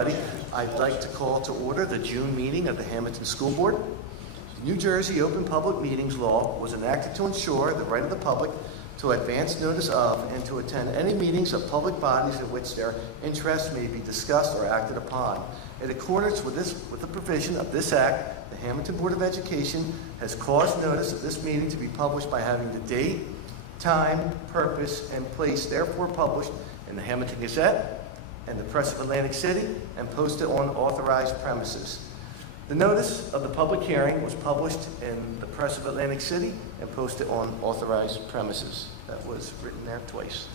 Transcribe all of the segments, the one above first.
I'd like to call to order the June meeting of the Hammonton School Board. The New Jersey Open Public Meetings Law was enacted to ensure the right of the public to advance notice of and to attend any meetings of public bodies in which their interests may be discussed or acted upon. In accordance with the provision of this Act, the Hammonton Board of Education has caused notice of this meeting to be published by having the date, time, purpose, and place therefore published in the Hammonton Gazette and the Press of Atlantic City and posted on authorized premises. The notice of the public hearing was published in the Press of Atlantic City and posted on authorized premises. That was written there twice.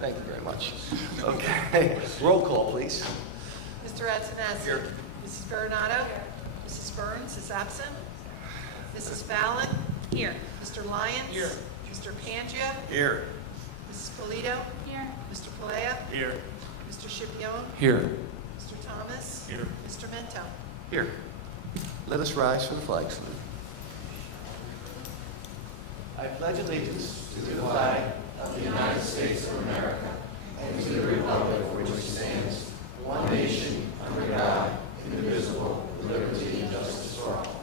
Thank you very much. Okay, roll call, please. Mr. Antonazzi. Here. Mrs. Baronato. Here. Mrs. Burns is absent. Mrs. Fallon. Here. Mr. Lyons. Here. Mr. Pangea. Here. Mrs. Polito. Here. Mr. Palea. Here. Mr. Schipione. Here. Mr. Thomas. Here. Mr. Mento. Here. Let us rise for the flag salute. I pledge allegiance to the flag of the United States of America and to the republic for which it stands, one nation, under God, indivisible, with liberty and justice for all.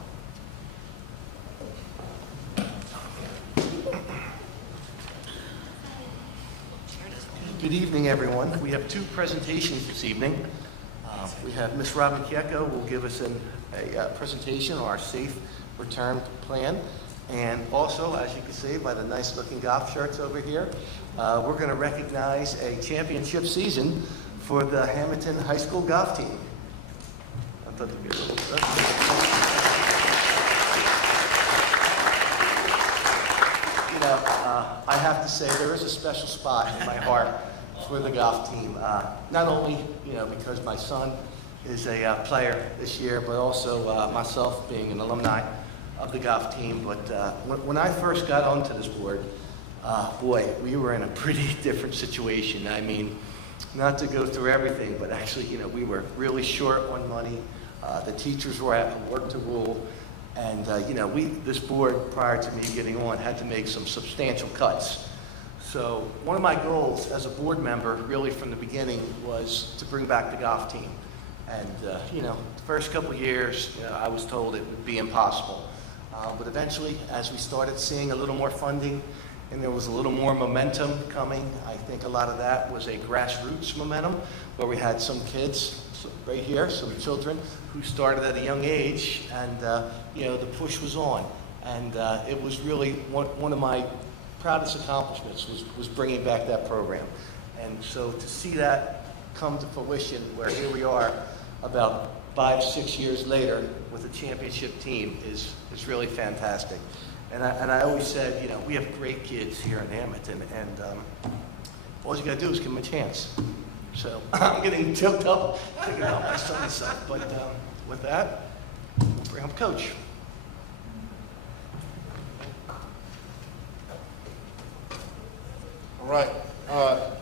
Good evening, everyone. We have two presentations this evening. We have Ms. Robin Kieko who will give us a presentation on our safe return plan. And also, as you can see by the nice looking golf shirts over here, we're going to recognize a championship season for the Hammonton High School golf team. I thought that'd be a little I have to say there is a special spot in my heart for the golf team. Not only, because my son is a player this year, but also myself being an alumni of the golf team. But when I first got onto this board, boy, we were in a pretty different situation. I mean, not to go through everything, but actually, we were really short on money. The teachers were at work to rule. And, this board, prior to me getting on, had to make some substantial cuts. So one of my goals as a board member, really from the beginning, was to bring back the golf team. And, the first couple of years, I was told it would be impossible. But eventually, as we started seeing a little more funding and there was a little more momentum coming, I think a lot of that was a grassroots momentum, where we had some kids right here, some children who started at a young age, and the push was on. And it was really one of my proudest accomplishments was bringing back that program. And so to see that come to fruition, where here we are about 5-6 years later with a championship team, is really fantastic. And I always said, we have great kids here in Hammonton, and all you got to do is give them a chance. So I'm getting choked up thinking about my son and stuff. But with that, we'll bring up Coach. All right.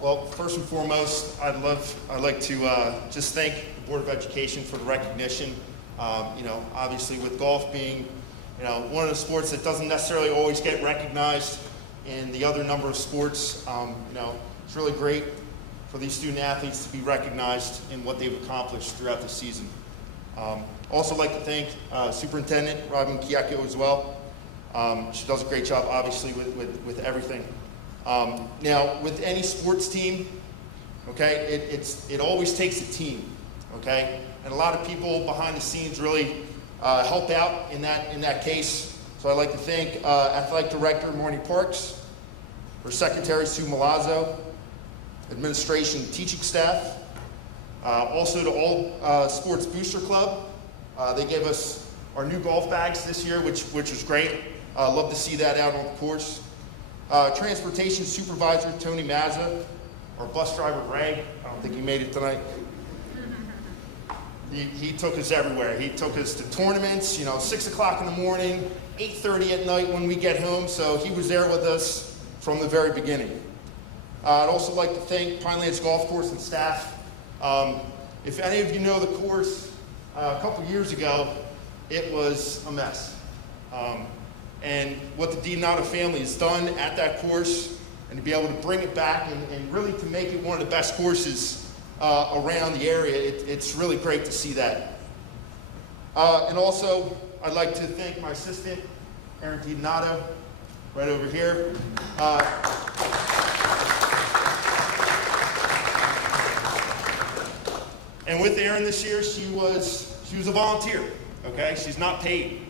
Well, first and foremost, I'd like to just thank the Board of Education for the recognition. Obviously with golf being, one of the sports that doesn't necessarily always get recognized in the other number of sports, it's really great for these student athletes to be recognized in what they've accomplished throughout the season. Also like to thank Superintendent Robin Kieko as well. She does a great job, obviously, with everything. Now, with any sports team, okay, it always takes a team, okay? And a lot of people behind the scenes really help out in that case. So I'd like to thank Athletic Director Marnie Parks, her Secretary Sue Malazzo, administration, teaching staff, also to all Sports Booster Club. They gave us our new golf bags this year, which was great. Love to see that out on the course. Transportation Supervisor Tony Mazza, our bus driver Ray. I don't think he made it tonight. He took us everywhere. He took us to tournaments, 6 o'clock in the morning, 8:30 at night when we get home. So he was there with us from the very beginning. I'd also like to thank Pinelands Golf Course and staff. If any of you know the course, a couple years ago, it was a mess. And what the DiDonato family has done at that course, and to be able to bring it back and really to make it one of the best courses around the area. It's really great to see that. And also, I'd like to thank my assistant, Aaron DiDonato, right over here. And with Aaron this year, she was a volunteer, okay? She's not paid.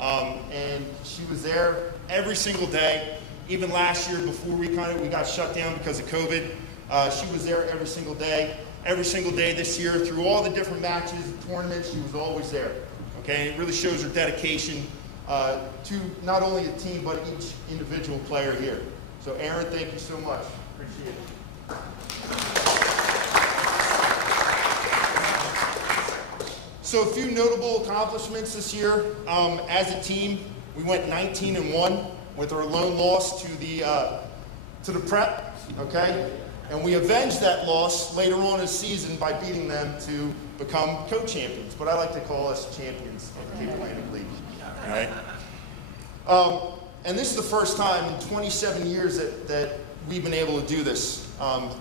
And she was there every single day. Even last year, before we got shut down because of COVID, she was there every single day. Every single day this year, through all the different matches and tournaments, she was always there, okay? And it really shows her dedication to not only the team, but each individual player here. So Aaron, thank you so much. Appreciate it. So a few notable accomplishments this year. As a team, we went 19-1 with our lone loss to the Prep, okay? And we avenged that loss later on in the season by beating them to become co-champions. But I like to call us champions of the Cape Atlantic League, all right? And this is the first time in 27 years that we've been able to do this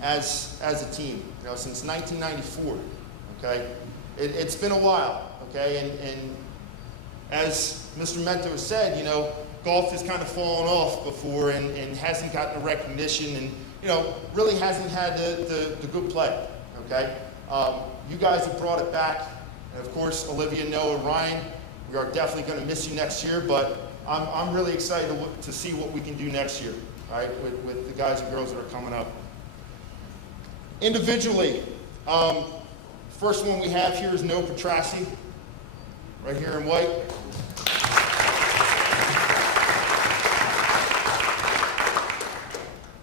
as a team, since 1994, okay? It's been a while, okay? And as Mr. Mento said, golf has kind of fallen off before and hasn't gotten the recognition and, really hasn't had the good play, okay? You guys have brought it back. And of course, Olivia, Noah, Ryan, we are definitely going to miss you next year, but I'm really excited to see what we can do next year, all right, with the guys and girls that are coming up. Individually, first one we have here is Noah Petrassi, right here in white.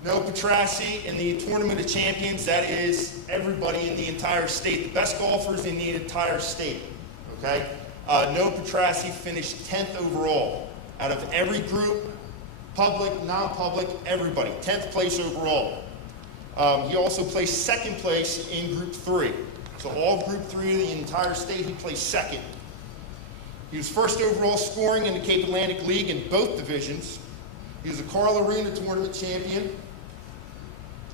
Noah Petrassi in the Tournament of Champions, that is everybody in the entire state, the best golfers in the entire state, okay? Noah Petrassi finished 10th overall out of every group, public, non-public, everybody, 10th place overall. He also placed second place in Group 3. So all of Group 3 of the entire state, he placed second. He was first overall scoring in the Cape Atlantic League in both divisions. He was a Carl Arena Tournament champion.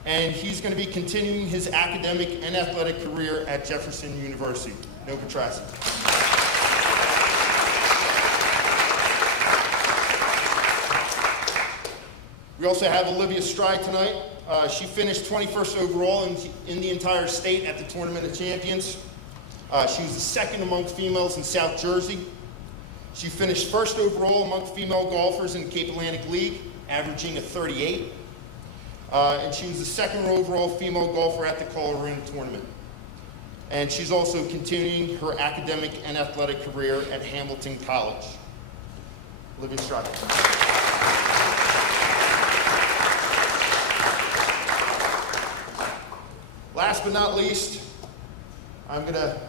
And he's going to be continuing his academic and athletic career at Jefferson University. Noah Petrassi. We also have Olivia Strike tonight. She finished 21st overall in the entire state at the Tournament of Champions. She was the second among females in South Jersey. She finished first overall among female golfers in the Cape Atlantic League, averaging a 38. And she was the second overall female golfer at the Carl Arena Tournament. And she's also continuing her academic and athletic career at Hammonton College. Olivia Strike. Last but not least, I'm going to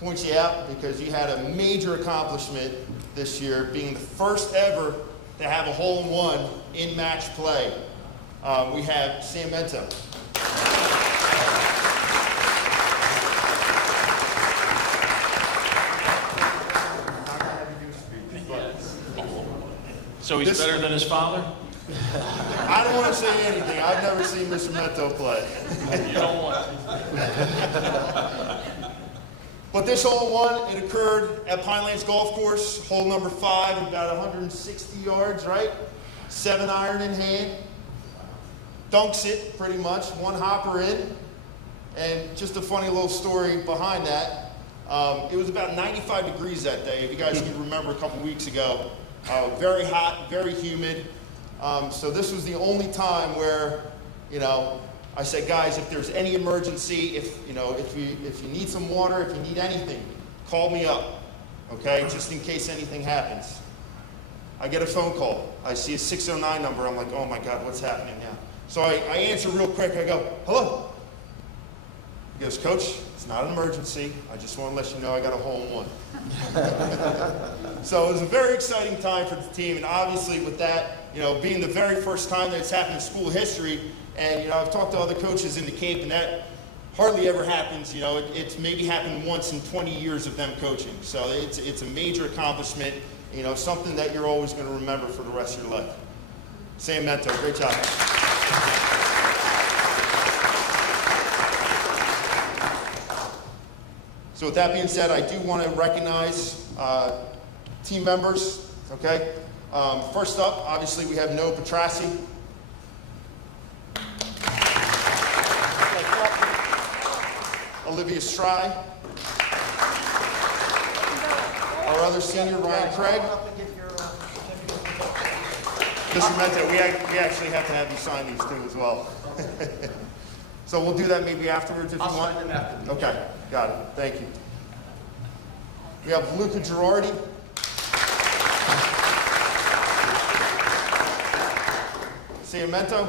point you out because you had a major accomplishment this year, being the first ever to have a hole-in-one in match play. We have Sam Mento. So he's better than his father? I don't want to say anything. I've never seen Mr. Mento play. You don't want to. But this hole-in-one, it occurred at Pinelands Golf Course, hole number 5, about 160 yards, right? 7-iron in hand. Dunks it, pretty much. One hopper in. And just a funny little story behind that. It was about 95 degrees that day, if you guys can remember a couple weeks ago. Very hot, very humid. So this was the only time where, I said, guys, if there's any emergency, if you need some water, if you need anything, call me up, okay, just in case anything happens. I get a phone call. I see a 609 number. I'm like, oh my God, what's happening now? So I answer real quick. I go, hello. He goes, Coach, it's not an emergency. I just want to let you know I got a hole-in-one. So it was a very exciting time for the team, and obviously with that, being the very first time that it's happened in school history, and I've talked to other coaches in the Cape, and that hardly ever happens. It's maybe happened once in 20 years of them coaching. So it's a major accomplishment, something that you're always going to remember for the rest of your life. Sam Mento, great job. So with that being said, I do want to recognize team members, okay? First up, obviously, we have Noah Petrassi. Olivia Strike. Our other senior, Ryan Craig. Mr. Menta, we actually have to have you sign these too as well. So we'll do that maybe afterwards if you want. I'll sign them after. Okay, got it. Thank you. We have Luca Girardi. Ciamento.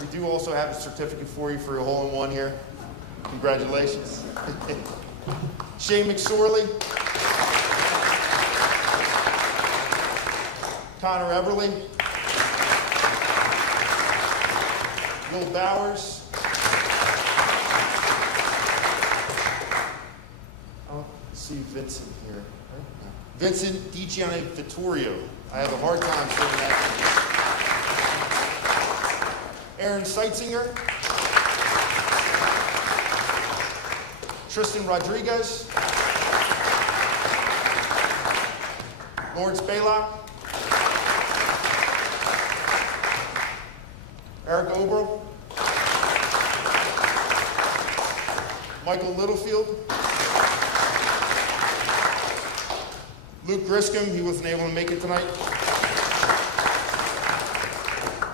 We do also have a certificate for you for your hole-in-one here. Congratulations. Shane McSorley. Connor Everly. Will Bowers. Oh, let's see Vincent here. Vincent DiGianni Vittorio. I have a hard time saying that. Aaron Seitzinger. Tristan Rodriguez. Lawrence Baylock. Eric Oberl. Michael Littlefield. Luke Griscom, he wasn't able to make it tonight.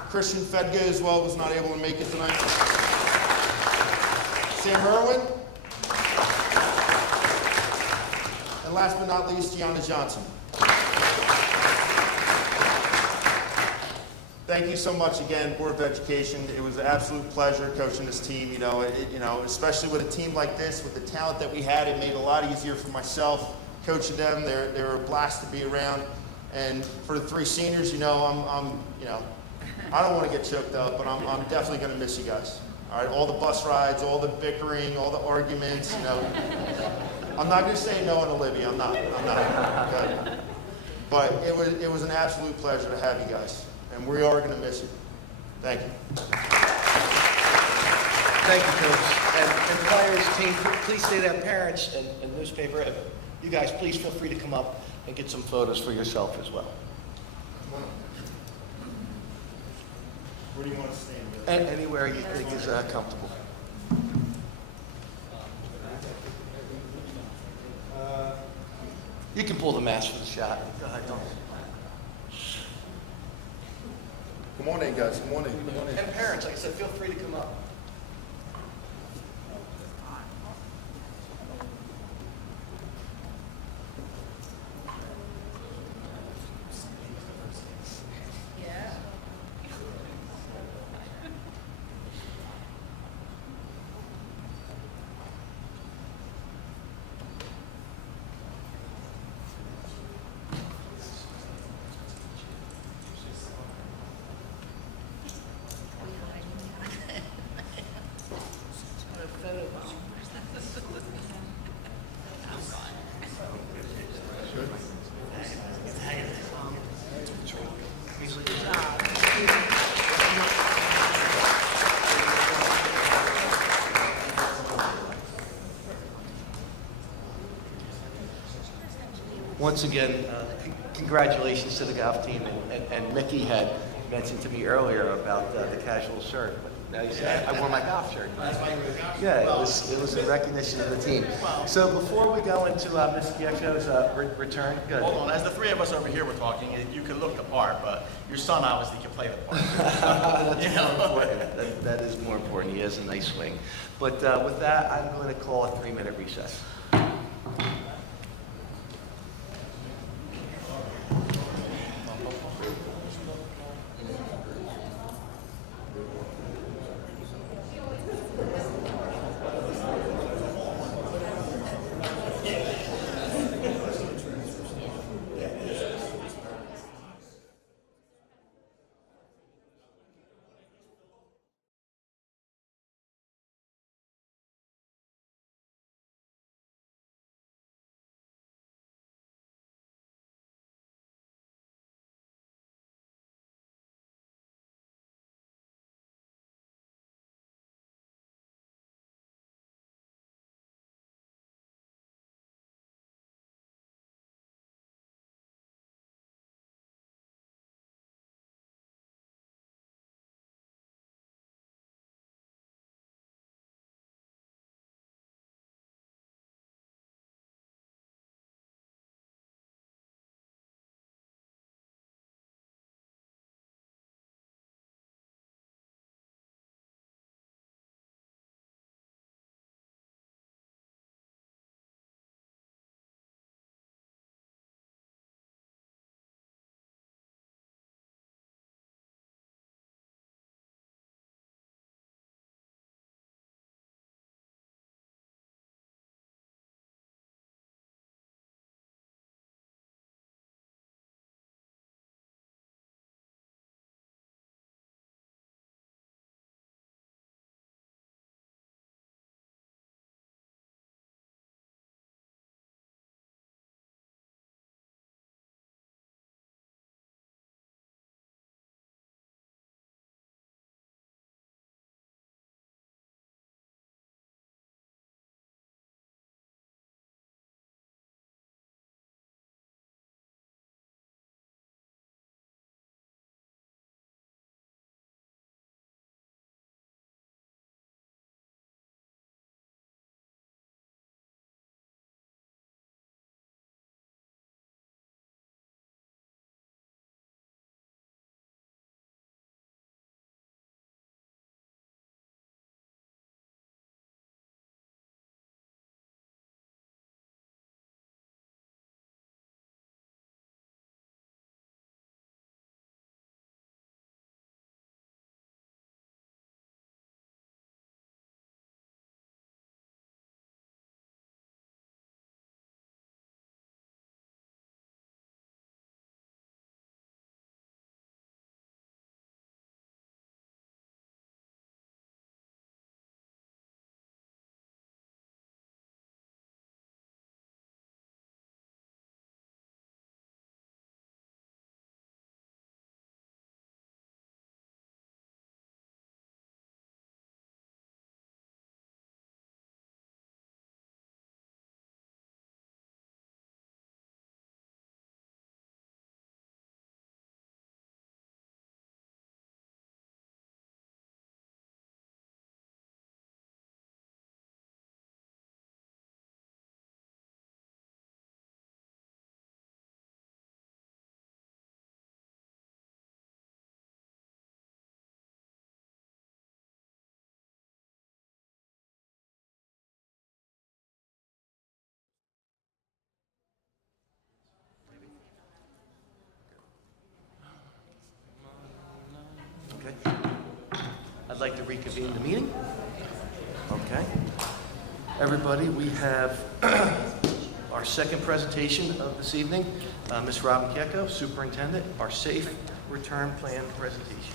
Christian Fedga as well was not able to make it tonight. Sam Irwin. And last but not least, Gianna Johnson. Thank you so much again, Board of Education. It was an absolute pleasure coaching this team. Especially with a team like this, with the talent that we had, it made it a lot easier for myself coaching them. They were a blast to be around. And for the three seniors, I don't want to get choked up, but I'm definitely going to miss you guys. All right, all the bus rides, all the bickering, all the arguments. I'm not going to say no on Olivia. I'm not. Okay? But it was an absolute pleasure to have you guys. And we are going to miss you. Thank you. Thank you, Coach. And players, team, please say that parents and newspaper, and you guys, please feel free to come up and get some photos for yourself as well. Where do you want to stand? Anywhere you think is comfortable. You can pull the mask for the shot. Go ahead, don't. Good morning, guys. Good morning. Good morning. And parents, like I said, feel free to come up. Once again, congratulations to the golf team. And Mickey had mentioned to me earlier about the casual shirt. Now you say, I wore my golf shirt. Yeah, it was a recognition of the team. So before we go into Ms. Giacchio's return, good. Hold on, as the three of us over here were talking, you can look the part, but your son obviously can play the part. That's more important. That is more important. He has a nice swing. But with that, I'm going to call a 3-minute recess. like to reconvene the meeting. Okay. Everybody, we have our second presentation of this evening. Ms. Robin Kecko, Superintendent, our Safe Return Plan presentation.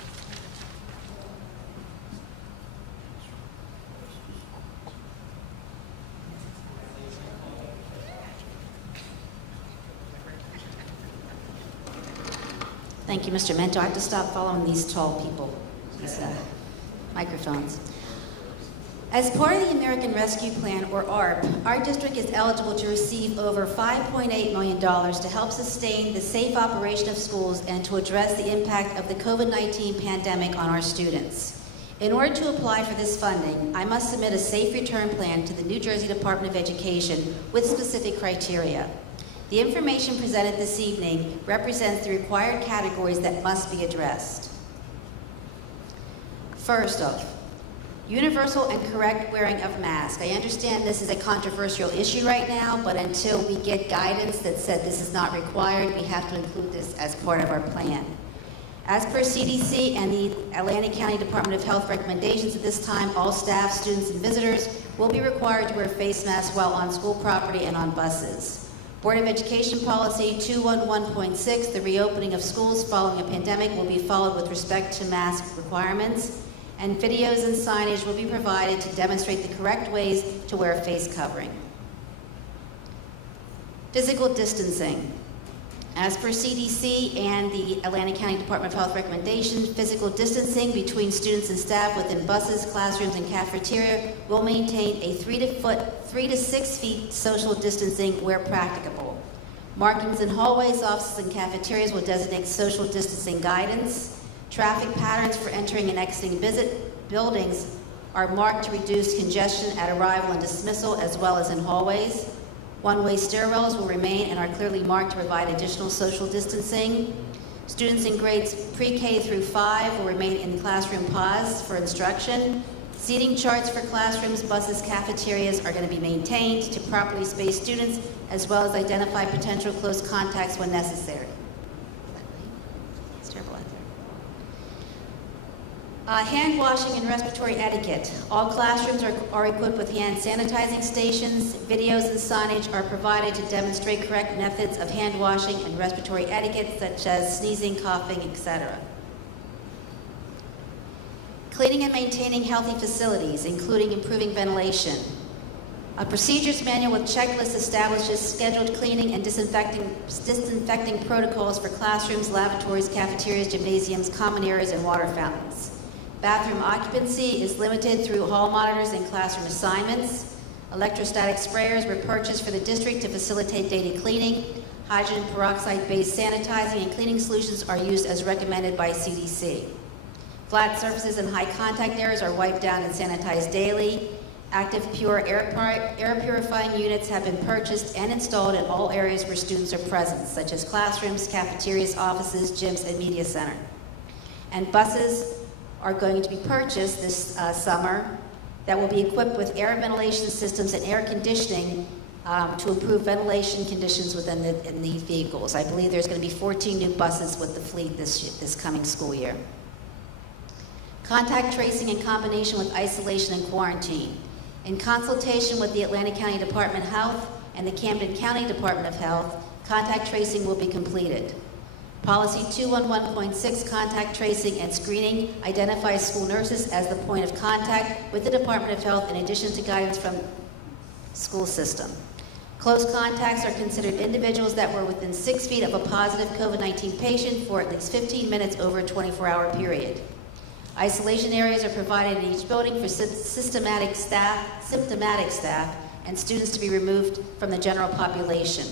Thank you, Mr. Mento. I have to stop following these tall people, these microphones. As part of the American Rescue Plan, or ARP, our district is eligible to receive over $5.8 million to help sustain the safe operation of schools and to address the impact of the COVID-19 pandemic on our students. In order to apply for this funding, I must submit a safe return plan to the New Jersey Department of Education with specific criteria. The information presented this evening represents the required categories that must be addressed. First off, universal and correct wearing of masks. I understand this is a controversial issue right now, but until we get guidance that said this is not required, we have to include this as part of our plan. As per CDC and the Atlantic County Department of Health recommendations at this time, all staff, students, and visitors will be required to wear face masks while on school property and on buses. Board of Education Policy 211.6, the reopening of schools following a pandemic, will be followed with respect to mask requirements, and videos and signage will be provided to demonstrate the correct ways to wear a face covering. Physical distancing. As per CDC and the Atlantic County Department of Health recommendations, physical distancing between students and staff within buses, classrooms, and cafeteria will maintain a 3 to 6 feet social distancing where practicable. Markings in hallways, offices, and cafeterias will designate social distancing guidance. Traffic patterns for entering and exiting buildings are marked to reduce congestion at arrival and dismissal, as well as in hallways. One-way stairwells will remain and are clearly marked to provide additional social distancing. Students in grades pre-K through 5 will remain in classroom pods for instruction. Seating charts for classrooms, buses, cafeterias are going to be maintained to properly space students, as well as identify potential close contacts when necessary. It's terrible out there. Hand washing and respiratory etiquette. All classrooms are equipped with hand sanitizing stations. Videos and signage are provided to demonstrate correct methods of hand washing and respiratory etiquette, such as sneezing, coughing, etc. Cleaning and maintaining healthy facilities, including improving ventilation. A procedures manual with checklists establishes scheduled cleaning and disinfecting protocols for classrooms, lavatories, cafeterias, gymnasiums, common areas, and water fountains. Bathroom occupancy is limited through hall monitors and classroom assignments. Electrostatic sprayers were purchased for the district to facilitate daily cleaning. Hydrogen peroxide-based sanitizing and cleaning solutions are used as recommended by CDC. Flat surfaces and high contact areas are wiped down and sanitized daily. Active pure air purifying units have been purchased and installed in all areas where students are present, such as classrooms, cafeterias, offices, gyms, and media center. And buses are going to be purchased this summer that will be equipped with air ventilation systems and air conditioning to improve ventilation conditions within the vehicles. I believe there's going to be 14 new buses with the fleet this coming school year. Contact tracing in combination with isolation and quarantine. In consultation with the Atlantic County Department of Health and the Camden County Department of Health, contact tracing will be completed. Policy 211.6, contact tracing and screening, identifies school nurses as the point of contact with the Department of Health in addition to guidance from school system. Close contacts are considered individuals that were within 6 feet of a positive COVID-19 patient for at least 15 minutes over a 24-hour period. Isolation areas are provided in each building for symptomatic staff and students to be removed from the general population.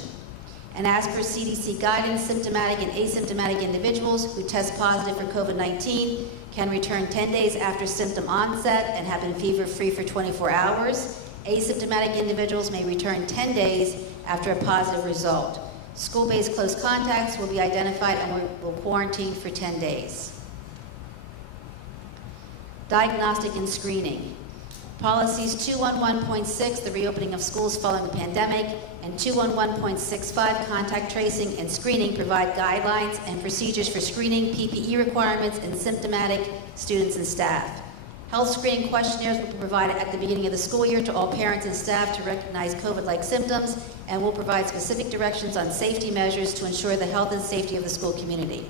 And as per CDC guidance, symptomatic and asymptomatic individuals who test positive for COVID-19 can return 10 days after symptom onset and have been fever-free for 24 hours. Asymptomatic individuals may return 10 days after a positive result. School-based close contacts will be identified and will quarantine for 10 days. Diagnostic and screening. Policies 211.6, the reopening of schools following the pandemic, and 211.65, contact tracing and screening, provide guidelines and procedures for screening, PPE requirements, and symptomatic students and staff. Health screening questionnaires will be provided at the beginning of the school year to all parents and staff to recognize COVID-like symptoms, and will provide specific directions on safety measures to ensure the health and safety of the school community.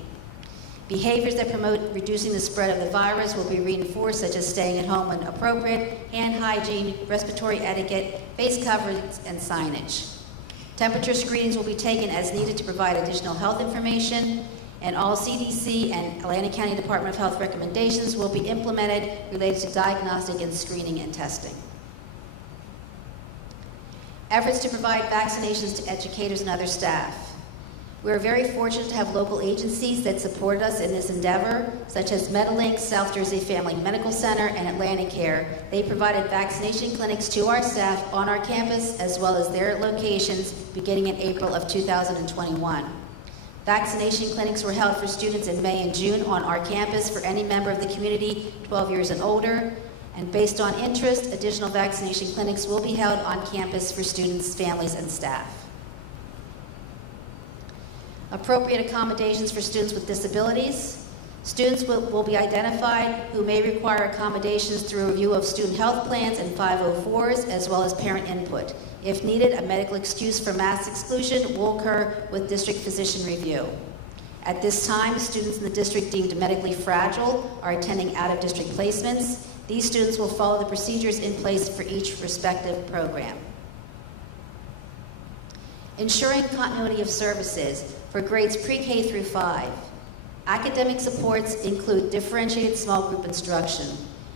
Behaviors that promote reducing the spread of the virus will be reinforced, such as staying at home when appropriate, hand hygiene, respiratory etiquette, face coverings, and signage. Temperature screenings will be taken as needed to provide additional health information, and all CDC and Atlantic County Department of Health recommendations will be implemented related to diagnostic and screening and testing. Efforts to provide vaccinations to educators and other staff. We are very fortunate to have local agencies that support us in this endeavor, such as MediLink, South Jersey Family Medical Center, and Atlantic Care. They provided vaccination clinics to our staff on our campus, as well as their locations, beginning in April of 2021. Vaccination clinics were held for students in May and June on our campus for any member of the community 12 years and older. And based on interest, additional vaccination clinics will be held on campus for students, families, and staff. Appropriate accommodations for students with disabilities. Students will be identified who may require accommodations through a review of student health plans and 504s, as well as parent input. If needed, a medical excuse for mass exclusion will occur with district physician review. At this time, students in the district deemed medically fragile are attending out-of-district placements. These students will follow the procedures in place for each respective program. Ensuring continuity of services for grades pre-K through 5. Academic supports include differentiated small group instruction.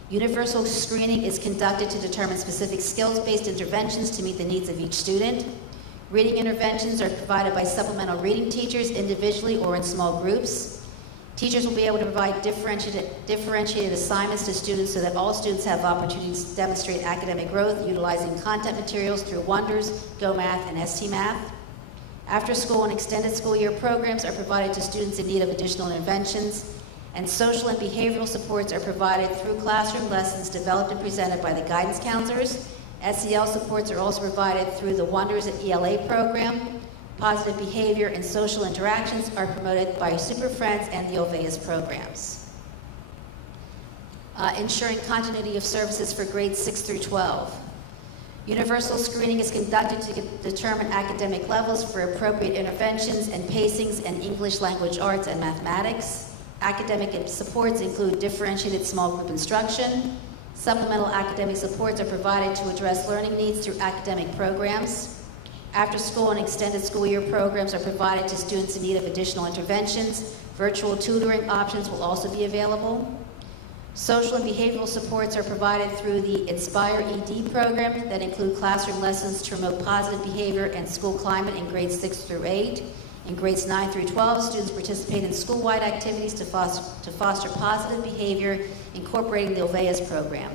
Universal screening is conducted to determine specific skills-based interventions to meet the needs of each student. Reading interventions are provided by supplemental reading teachers individually or in small groups. Teachers will be able to provide differentiated assignments to students so that all students have opportunities to demonstrate academic growth utilizing content materials through Wonders, Go Math, and ST Math. After school and extended school year programs are provided to students in need of additional interventions, and social and behavioral supports are provided through classroom lessons developed and presented by the guidance counselors. SEL supports are also provided through the Wonders at ELA program. Positive behavior and social interactions are promoted by Super Friends and the Oveas programs. Ensuring continuity of services for grades 6 through 12. Universal screening is conducted to determine academic levels for appropriate interventions and pacings in English language arts and mathematics. Academic supports include differentiated small group instruction. Supplemental academic supports are provided to address learning needs through academic programs. After school and extended school year programs are provided to students in need of additional interventions. Virtual tutoring options will also be available. Social and behavioral supports are provided through the Inspire ED program that include classroom lessons to promote positive behavior and school climate in grades 6 through 8. In grades 9 through 12, students participate in school-wide activities to foster positive behavior, incorporating the Oveas program.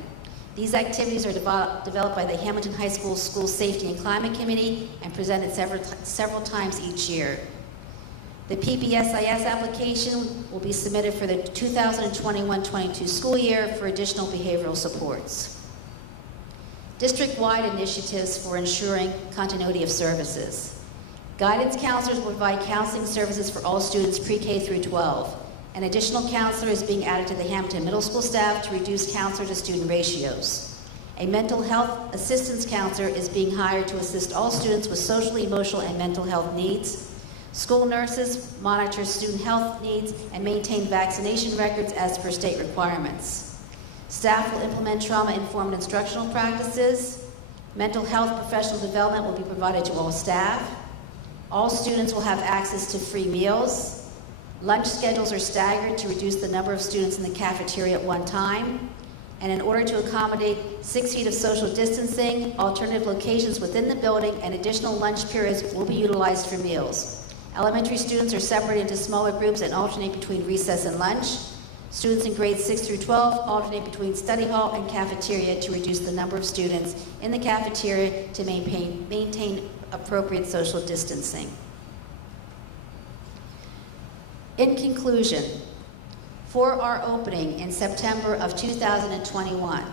These activities are developed by the Hammonton High School School Safety and Climate Committee and presented several times each year. The PBSIS application will be submitted for the 2021-22 school year for additional behavioral supports. District-wide initiatives for ensuring continuity of services. Guidance counselors will provide counseling services for all students pre-K through 12. An additional counselor is being added to the Hammonton Middle School staff to reduce counselor to student ratios. A mental health assistance counselor is being hired to assist all students with social, emotional, and mental health needs. School nurses monitor student health needs and maintain vaccination records as per state requirements. Staff will implement trauma-informed instructional practices. Mental health professional development will be provided to all staff. All students will have access to free meals. Lunch schedules are staggered to reduce the number of students in the cafeteria at one time. And in order to accommodate 6 feet of social distancing, alternative locations within the building and additional lunch periods will be utilized for meals. Elementary students are separated into smaller groups and alternate between recess and lunch. Students in grades 6 through 12 alternate between study hall and cafeteria to reduce the number of students in the cafeteria to maintain appropriate social distancing. In conclusion, for our opening in September of 2021,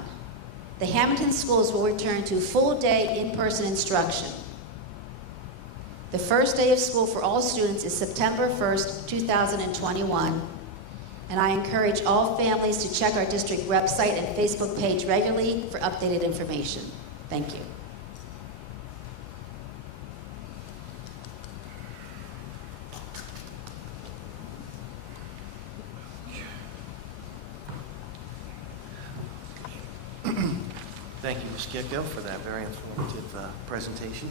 the Hammonton schools will return to full-day in-person instruction. The first day of school for all students is September 1st, 2021, and I encourage all families to check our district website and Facebook page regularly for updated information. Thank you. Thank you, Ms. Gicko, for that very informative presentation.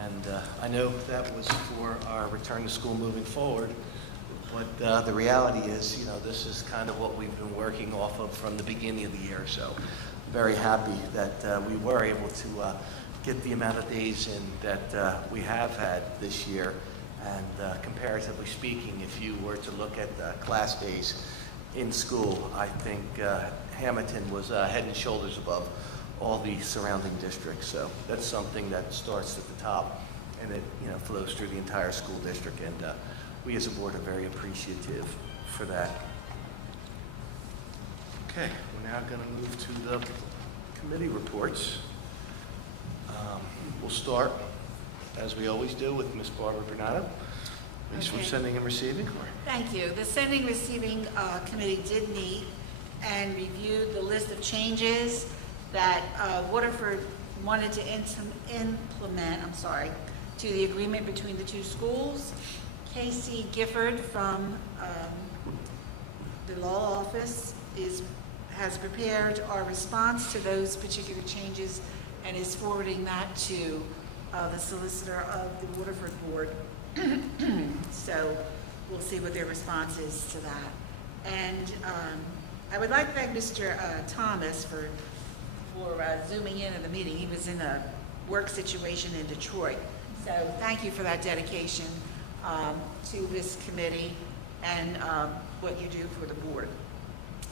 And I know that was for our return to school moving forward, but the reality is, you know, this is kind of what we've been working off of from the beginning of the year. So very happy that we were able to get the amount of days in that we have had this year. And comparatively speaking, if you were to look at class days in school, I think Hammonton was head and shoulders above all the surrounding districts. So that's something that starts at the top and it, you know, flows through the entire school district. And we as a board are very appreciative for that. Okay, we're now going to move to the committee reports. We'll start, as we always do, with Ms. Barbara Bernardo. Please, from Okay. Sending and Receiving. Thank you. The Sending Receiving Committee did meet and reviewed the list of changes that Waterford wanted to implement, to the agreement between the two schools. Casey Gifford from the law office has prepared our response to those particular changes and is forwarding that to the solicitor of the Waterford Board. So we'll see what their response is to that. And I would like to thank Mr. Thomas for zooming in on the meeting. He was in a work situation in Detroit. So thank you for that dedication to this committee and what you do for the board.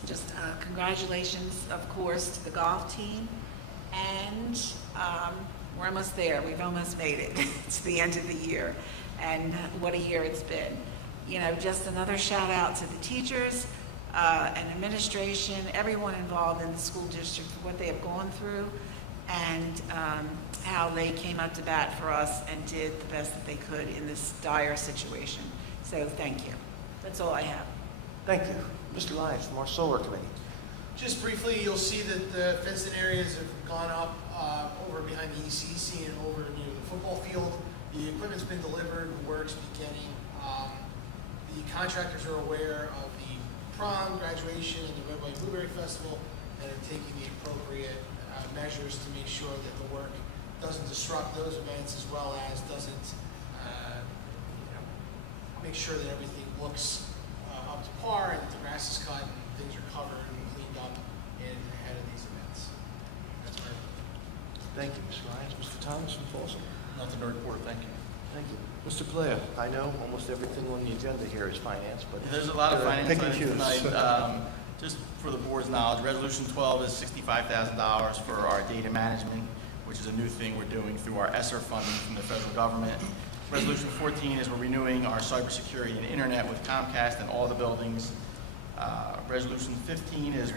Just congratulations, of course, to the golf team. And we're almost there. We've almost made it to the end of the year. And what a year it's been. You know, just another shout out to the teachers and administration, everyone involved in the school district for what they have gone through and how they came up to bat for us and did the best that they could in this dire situation. So thank you. That's all I have. Thank you. Mr. Lyons from our Solar Committee. Just briefly, you'll see that the fenced-in areas have gone up over behind the ECC and over near the football field. The equipment's been delivered, the work's beginning. The contractors are aware of the prom, graduation, and the Red, White, Blueberry Festival, and are taking the appropriate measures to make sure that the work doesn't disrupt those events as well as doesn't make sure that everything looks up to par and that the grass is cut and things are covered and cleaned up ahead of these events. That's my report. Thank you, Mr. Lyons. Mr. Thomas from Folsom. Nothing to report, thank you. Thank you. Mr. Playa, I know almost everything on the agenda here is finance, but There's a lot of finance pick and items choose. tonight. Just for the board's knowledge, Resolution 12 is $65,000 for our data management, which is a new thing we're doing through our ESSER funding from the federal government. Resolution 14 is we're renewing our cybersecurity and internet with Comcast in all the buildings. Resolution 15 is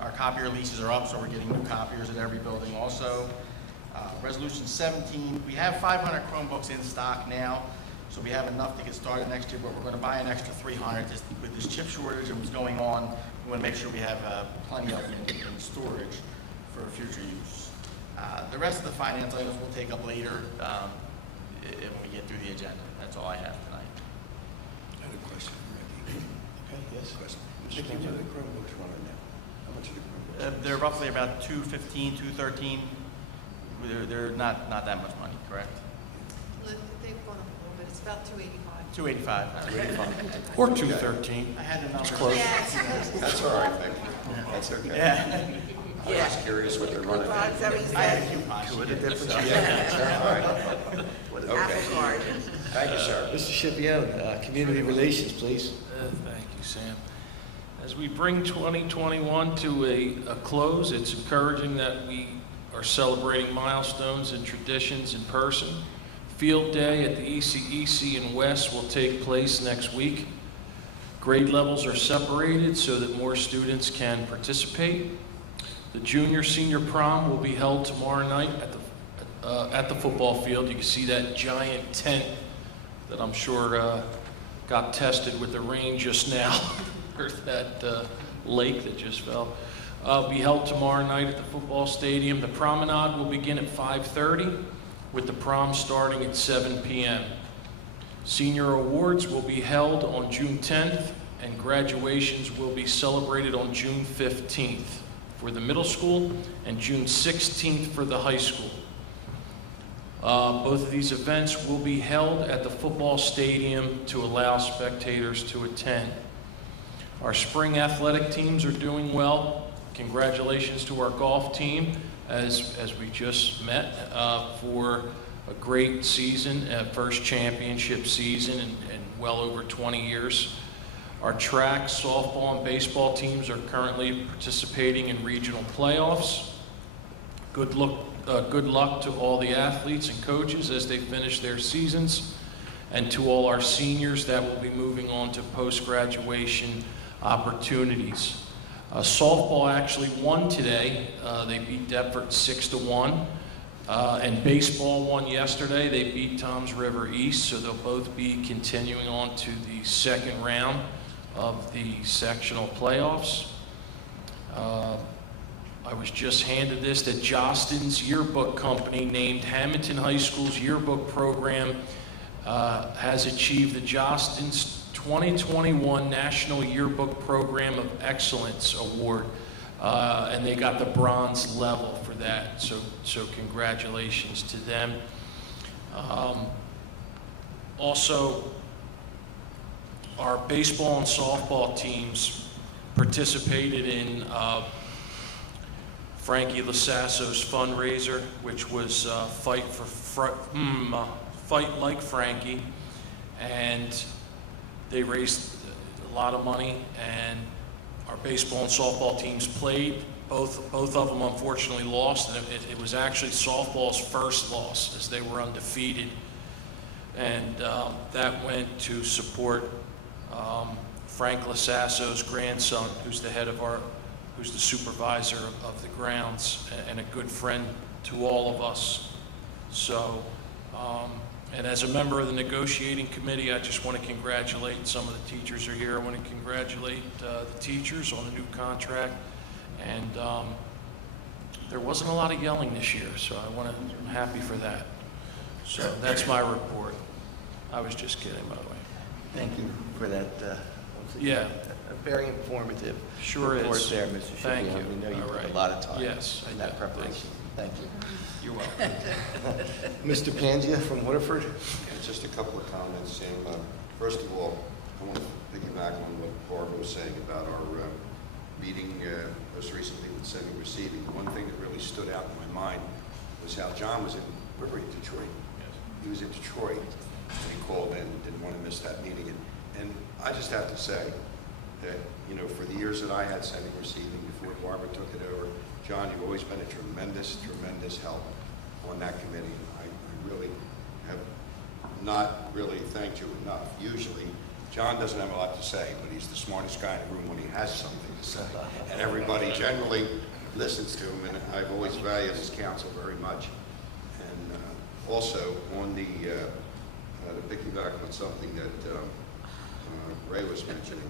our copier leases are up, so we're getting new copiers at every building also. Resolution 17, we have 500 Chromebooks in stock now, so we have enough to get started next year, but we're going to buy an extra 300 with this chip shortage and what's going on. We want to make sure we have plenty of them in storage for future use. The rest of the finance items we'll take up later when we get through the agenda. That's all I have tonight. I have a question for Randy. Okay, yes. Question. How much are the Chromebooks running now? How much are the Chromebooks? They're roughly about $215, $213. They're not that much money, correct? They've gone up a little bit. It's about 285. 285. Or 213. I had the numbers. close. That's all right, thank you. That's okay. Yeah. I was just curious what they're running. Well, it's every I had a cent. coupon sheet. What a difference. All right. Apple Okay. card. Thank you, sir. Mr. Schipione, Community Relations, please. Thank you, Sam. As we bring 2021 to a close, it's encouraging that we are celebrating milestones and traditions in person. Field Day at the ECEC in West will take place next week. Grade levels are separated so that more students can participate. The junior-senior prom will be held tomorrow night at the football field. You can see that giant tent that I'm sure got tested with the rain just now, or that lake that just fell. Be held tomorrow night at the football stadium. The promenade will begin at 5:30, with the prom starting at 7 p.m. Senior awards will be held on June 10th, and graduations will be celebrated on June 15th for the middle school and June 16th for the high school. Both of these events will be held at the football stadium to allow spectators to attend. Our spring athletic teams are doing well. Congratulations to our golf team, as we just met, for a great season, first championship season in well over 20 years. Our track, softball, and baseball teams are currently participating in regional playoffs. Good luck to all the athletes and coaches as they finish their seasons, and to all our seniors that will be moving on to post-graduation opportunities. Softball actually won today. They beat Deptford 6-1. And baseball won yesterday. They beat Toms River East, so they'll both be continuing on to the second round of the sectional playoffs. I was just handed this that Jostens Yearbook Company named Hammonton High School's yearbook program has achieved the Jostens 2021 National Yearbook Program of Excellence Award, and they got the bronze level for that, so congratulations to them. Also, our baseball and softball teams participated in Frankie Lasasso's fundraiser, which was Fight Like Frankie, and they raised a lot of money, and our baseball and softball teams played. Both of them unfortunately lost, and it was actually softball's first loss, as they were undefeated. And that went to support Frank Lasasso's grandson, who's who's the supervisor of the grounds, and a good friend to all of us. So, and as a member of the negotiating committee, I just want to congratulate, some of the teachers are here, I want to congratulate the teachers on the new contract. And there wasn't a lot of yelling this year, so I'm happy for that. So that's my report. I was just kidding, by the way. Thank you for that. Yeah. A very informative Sure report is. there, Mr. Thank Shapiro. you. We know you All put right. a lot of time Yes, I in that did. preparation. Thank you. You're welcome. Mr. Pangia from Waterford. Just a couple of comments, Sam. First of all, I want to piggyback on what Barbara was saying about our meeting most recently with sending and receiving. One thing that really stood out in my mind was how John was in Detroit. Yes. He was in Detroit, and he called in, didn't want to miss that meeting. And I just have to say that, for the years that I had sending and receiving before Barbara took it over, John, you've always been a tremendous, tremendous help on that committee. I really have not really thanked you enough. Usually, John doesn't have a lot to say, but he's the smartest guy in the room when he has something to say. And everybody generally listens to him, and I've always valued his counsel very much. And also, on the piggyback on something that Ray was mentioning,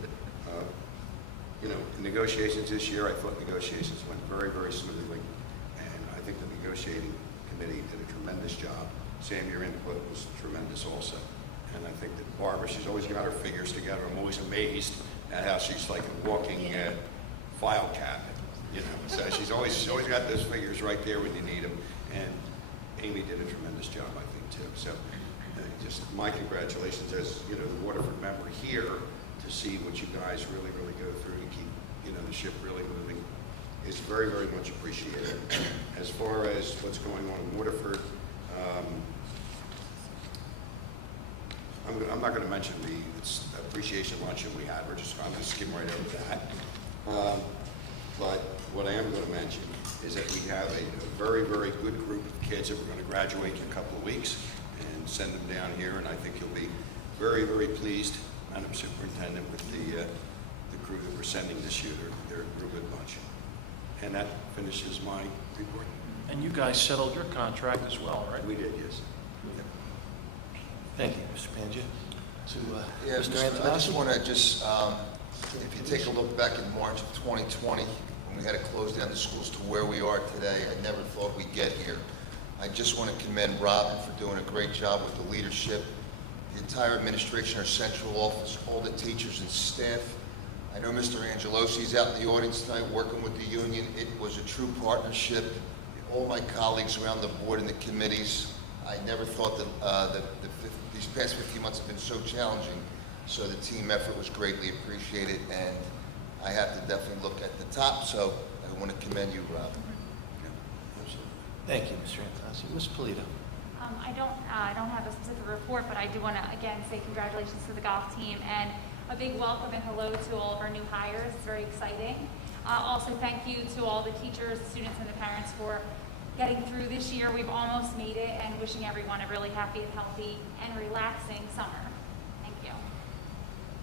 in negotiations this year, I thought negotiations went very, very smoothly, and I think the negotiating committee did a tremendous job. Sam, your input was tremendous also. And I think that Barbara, she's always got her figures together. I'm always amazed at how she's like a walking file cabinet, So she's always got those figures right there when you need them. And Amy did a tremendous job, I think, too. So just my congratulations as, the Waterford member here to see what you guys really, really go through to keep, the ship really moving. It's very, very much appreciated. As far as what's going on in Waterford, I'm not going to mention the appreciation luncheon we had. I'm going to skim right over that. But what I am going to mention is that we have a very, very good group of kids that we're going to graduate in a couple of weeks and send them down here. And I think you'll be very, very pleased, Madam Superintendent, with the crew that we're sending this year. They're a good bunch. And that finishes my report. And you guys settled your contract as well, right? We did, yes. Thank you, Mr. Pangia. Yeah, Mr. I just Antonacci. want to if you take a look back in March of 2020, when we had to close down the schools to where we are today, I never thought we'd get here. I just want to commend Robin for doing a great job with the leadership, the entire administration, our central office, all the teachers and staff. I know Mr. Angelosi's out in the audience tonight working with the union. It was a true partnership. All my colleagues around the board and the committees, I never thought that these past 15 months have been so challenging. So the team effort was greatly appreciated, and I have to definitely look at the top. So I want to commend you, Rob. Thank you, Mr. Antonacci. Ms. Polito. I don't have a specific report, but I do want to again say congratulations to the golf team and a big welcome and hello to all of our new hires. It's very exciting. Also, thank you to all the teachers, the students, and the parents for getting through this year. We've almost made it, and wishing everyone a really happy and healthy and relaxing summer. Thank you.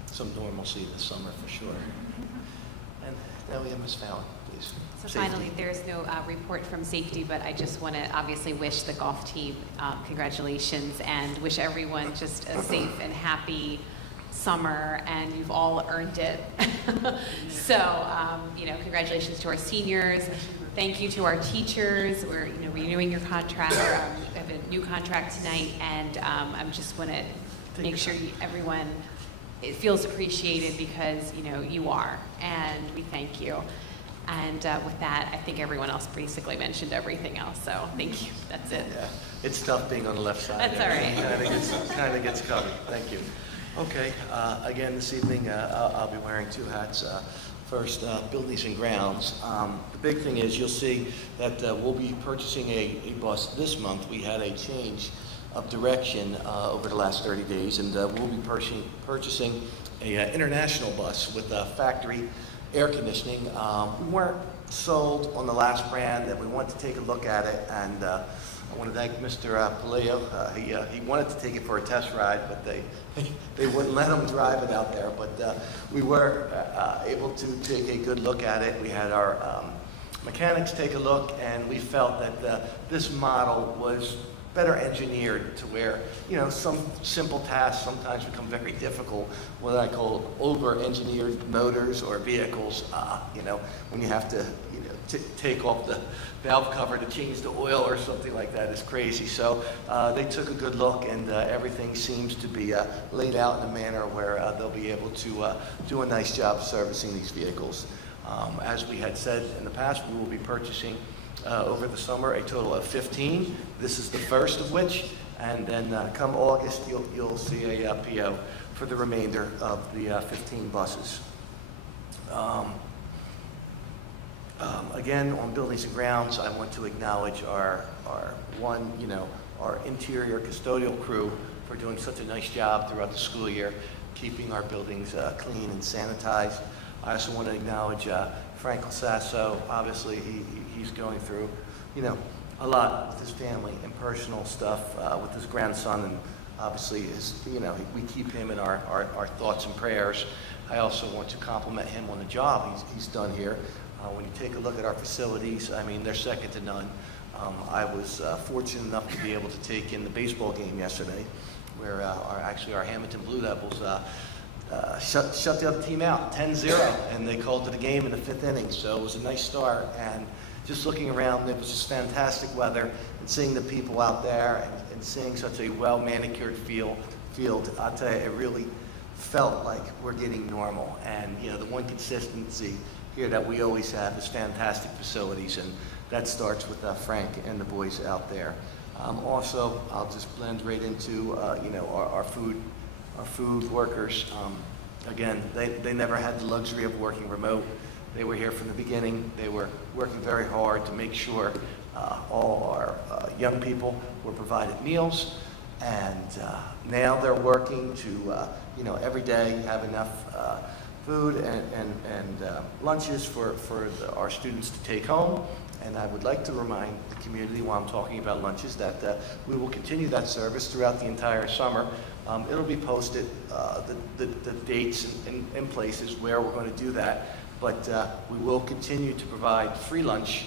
Some normalcy this summer for sure. And now we have Ms. Fallon, please. So Safety. finally, there's no report from safety, but I just want to obviously wish the golf team congratulations and wish everyone just a safe and happy summer, and you've all earned it. So, congratulations to our seniors. Thank you to our teachers. We're renewing your contract. We have a new contract tonight, and I just want to make sure everyone it feels appreciated because you are, and we thank you. And with that, I think everyone else basically mentioned everything else. So thank you. That's it. Yeah, it's tough being on the left side. That's all right. Kind of gets covered. Thank you. Okay, again, this evening, I'll be wearing two hats. First, buildings and grounds. The big thing is you'll see that we'll be purchasing a bus this month. We had a change of direction over the last 30 days, and we'll be purchasing a international bus with factory air conditioning. We weren't sold on the last brand, and we wanted to take a look at it, and I want to thank Mr. Paleo. He wanted to take it for a test ride, but they wouldn't let him drive it out there. But we were able to take a good look at it. We had our mechanics take a look, and we felt that this model was better engineered to where, some simple tasks sometimes become very difficult, what I call over-engineered motors or vehicles, when you have to, take off the valve cover to change the oil or something like that is crazy. So they took a good look, and everything seems to be laid out in a manner where they'll be able to do a nice job servicing these vehicles. As we had said in the past, we will be purchasing over the summer a total of 15. This is the first of which, and then come August, you'll see a PO for the remainder of the 15 buses. Again, on buildings and grounds, I want to acknowledge our interior custodial crew for doing such a nice job throughout the school year, keeping our buildings clean and sanitized. I also want to acknowledge Frank Sasso. Obviously, he's going through, a lot with his family and personal stuff with his grandson, and obviously, we keep him in our thoughts and prayers. I also want to compliment him on the job he's done here. When you take a look at our facilities, they're second to none. I was fortunate enough to be able to take in the baseball game yesterday, where our Hammonton Blue Devils shut the other team out 10-0, and they called it a game in the 5th inning. So it was a nice start, and just looking around, it was just fantastic weather, and seeing the people out there and seeing such a well-manicured field, I'll tell you, it really felt like we're getting normal. And the one consistency here that we always have is fantastic facilities, and that starts with Frank and the boys out there. Also, I'll just blend right into our food workers. Again, they never had the luxury of working remote. They were here from the beginning. They were working very hard to make sure all our young people were provided meals, and now they're working to every day have enough food and lunches for our students to take home. And I would like to remind the community, while I'm talking about lunches, that we will continue that service throughout the entire summer. It'll be posted, the dates and places where we're going to do that. But we will continue to provide free lunch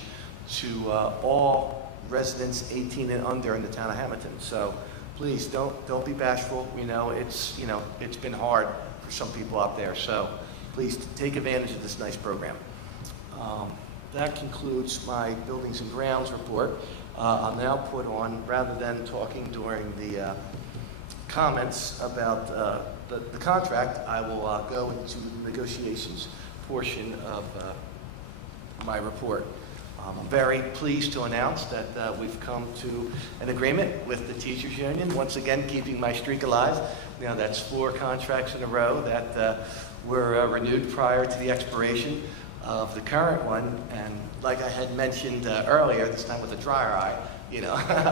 to all residents 18 and under in the town of Hammonton. So please don't be bashful. It's been hard for some people out there, so please take advantage of this nice program. That concludes my buildings and grounds report. I'll now put on, rather than talking during the comments about the contract, I will go into the negotiations portion of my report. I'm very pleased to announce that we've come to an agreement with the teachers union, once again keeping my streak alive. That's 4 contracts in a row that were renewed prior to the expiration of the current one. And like I had mentioned earlier, this time with a drier eye,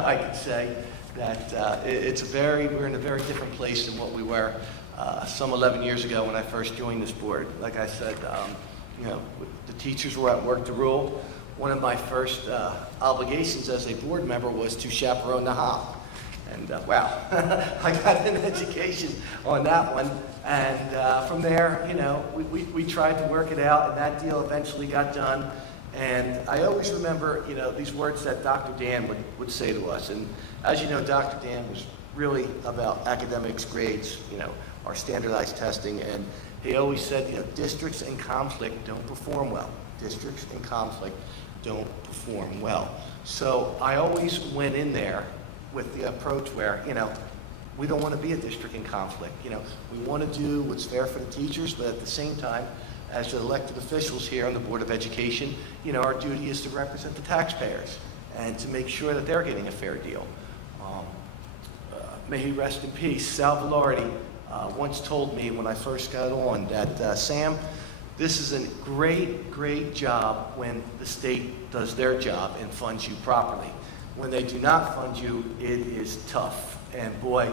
I could say that we're in a very different place than what we were some 11 years ago when I first joined this board. Like I said, the teachers were at work to rule. One of my first obligations as a board member was to chaperone the hop. And wow, I got an education on that one. And from there, we tried to work it out, and that deal eventually got done. And I always remember, these words that Dr. Dan would say to us. And as you know, Dr. Dan was really about academics, grades, our standardized testing. And he always said, districts in conflict don't perform well. Districts in conflict don't perform well. So I always went in there with the approach where, we don't want to be a district in conflict. We want to do what's fair for the teachers, but at the same time, as the elected officials here on the Board of Education, our duty is to represent the taxpayers and to make sure that they're getting a fair deal. May he rest in peace. Sal Velarde once told me when I first got on that, Sam, this is a great job when the state does their job and funds you properly. When they do not fund you, it is tough. And boy,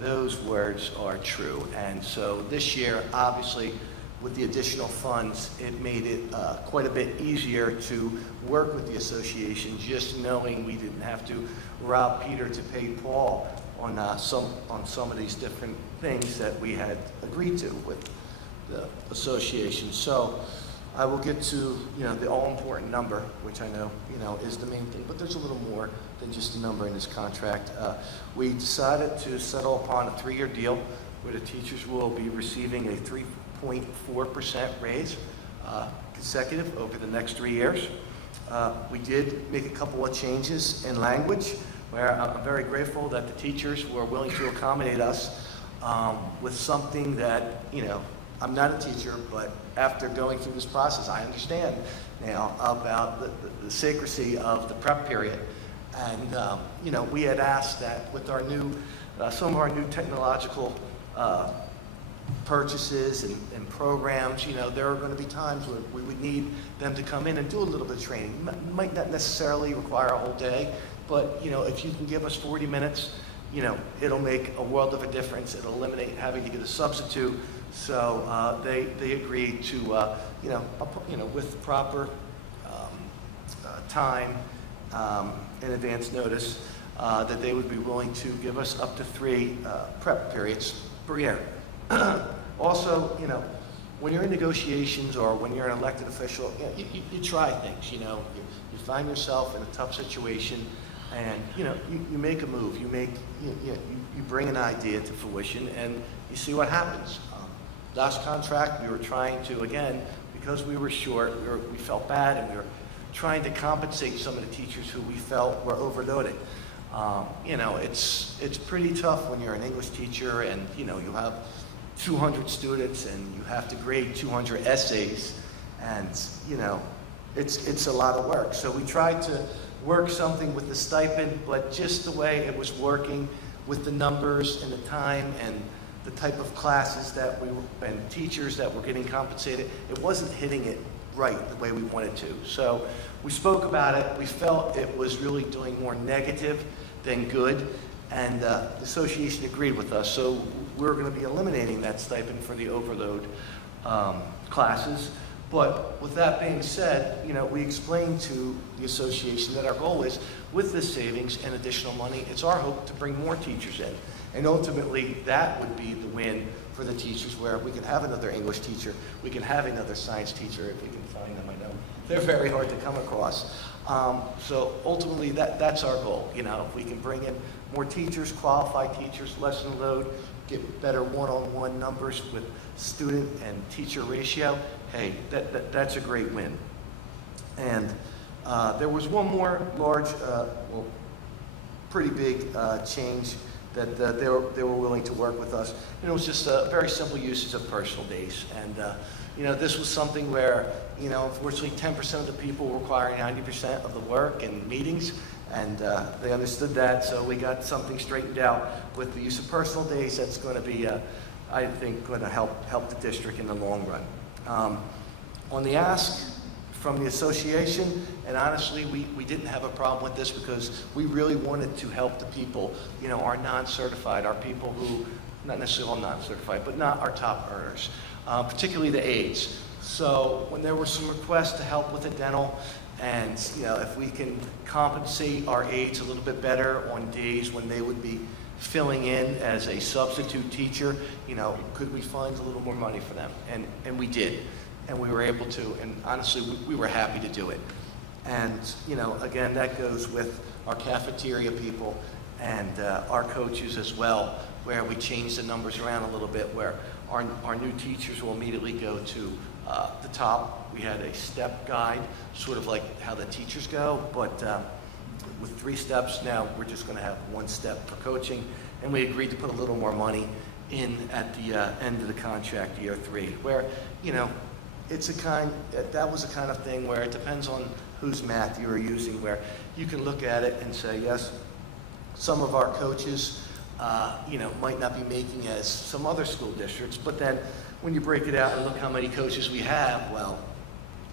those words are true. And so this year, obviously, with the additional funds, it made it quite a bit easier to work with the association, just knowing we didn't have to rob Peter to pay Paul on some of these different things that we had agreed to with the association. So I will get to the all-important number, which I know is the main thing, but there's a little more than just a number in this contract. We decided to settle upon a 3-year deal where the teachers will be receiving a 3.4% raise consecutive over the next 3 years. We did make a couple of changes in language where I'm very grateful that the teachers were willing to accommodate us with something that, I'm not a teacher, but after going through this process, I understand now about the secrecy of the prep period. And, we had asked that with our some of our new technological purchases and programs, there are going to be times where we would need them to come in and do a little bit of training. Might not necessarily require a whole day, but, if you can give us 40 minutes, it'll make a world of a difference. It'll eliminate having to get a substitute. So they agreed to, with proper time in advance notice, that they would be willing to give us up to 3 prep periods per year. Also, when you're in negotiations or when you're an elected official, you try things. You find yourself in a tough situation, and you make a move. You bring an idea to fruition, and you see what happens. Last contract, we were trying to, again, because we were short, we felt bad, and we were trying to compensate some of the teachers who we felt were overloaded. It's pretty tough when you're an English teacher and, you have 200 students and you have to grade 200 essays, and, it's a lot of work. So we tried to work something with the stipend, but just the way it was working with the numbers and the time and the type of classes and teachers that were getting compensated, it wasn't hitting it right the way we wanted to. So we spoke about it. We felt it was really doing more negative than good, and the association agreed with us. So we're going to be eliminating that stipend for the overload classes. But with that being said, we explained to the association that our goal is, with this savings and additional money, it's our hope to bring more teachers in. And ultimately, that would be the win for the teachers, where we can have another English teacher, we can have another science teacher if we can find them. I know they're very hard to come across. So ultimately, that's our goal. You know, if we can bring in more teachers, qualified teachers, lessen load, get better one-on-one numbers with student and teacher ratio, hey, that's a great win. And there was one more large, pretty big change that they were willing to work with us. And it was just a very simple usage of personal days. And you know, this was something where, you know, unfortunately 10% of the people were requiring 90% of the work and meetings, and they understood that, so we got something straightened out with the use of personal days that's going to be, I think, going to help the district in the long run. On the ask from the association, and honestly, we didn't have a problem with this because we really wanted to help the people, you know, our non-certified, our people who, not necessarily all non-certified, but not our top earners, particularly the aides. So when there were some requests to help with the dental, and you know, if we can compensate our aides a little bit better on days when they would be filling in as a substitute teacher, you know, could we find a little more money for them? And we did, and we were able to, and honestly, we were happy to do it. And you know, again, that goes with our cafeteria people and our coaches as well, where we changed the numbers around a little bit, where our new teachers will immediately go to the top. We had a step guide, sort of like how the teachers go, but with 3 steps now, we're just going to have 1 step for coaching, and we agreed to put a little more money in at the end of the contract, year 3, where, you know, that was a kind of thing where it depends on whose math you are using, where you can look at it and say, yes, some of our coaches, you know, might not be making as some other school districts, but then when you break it out and look how many coaches we have, well,